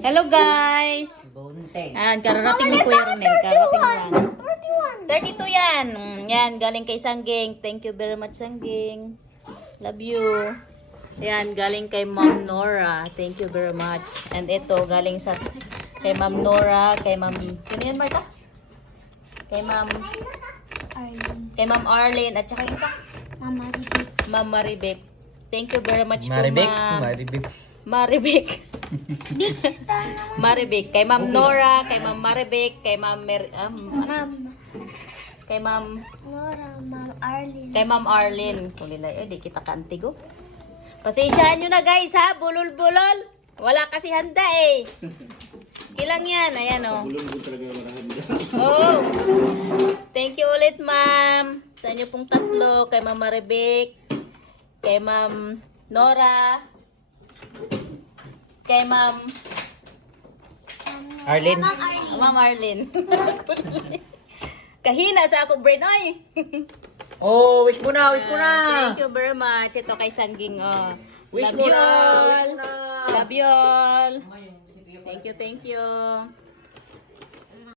Hello guys! Ayan, kararating ni Kuya Ronel. Kararating lang. 32 yan. Yan, galing kay Sangging. Thank you very much, Sangging. Love you. Yan, galing kay Ma'am Nora. Thank you very much. And ito, galing sa kay Ma'am Nora, kay Ma'am... Sino yan, Marta? Kay Ma'am... Kay Ma'am Arlene. At saka yung isa? Ma'am Maribek. Thank you very much po, Ma'am. Maribek. Maribek. Kay Ma'am Nora, kay Ma'am Maribek, kay Ma'am kay Ma'am Nora, Ma'am Arlene. kay Ma'am Arlene. Kulilay, di kita kaantigo. Pasensyahan nyo na guys ha, bulol-bulol. Wala kasi handa eh. Ilang yan, ayan o. Oh. Thank you ulit ma'am. Sa inyo pong tatlo, kay Ma'am Maribek, kay Ma'am Nora, kay Ma'am Arlene. Ma'am Arlene. Kahina sa ako brain oy. Oh, wish mo na, wish mo na. Thank you very much. Ito kay Sangging oh. Wish Love mo you na, all. wish mo na. Love you all. Thank you, thank you.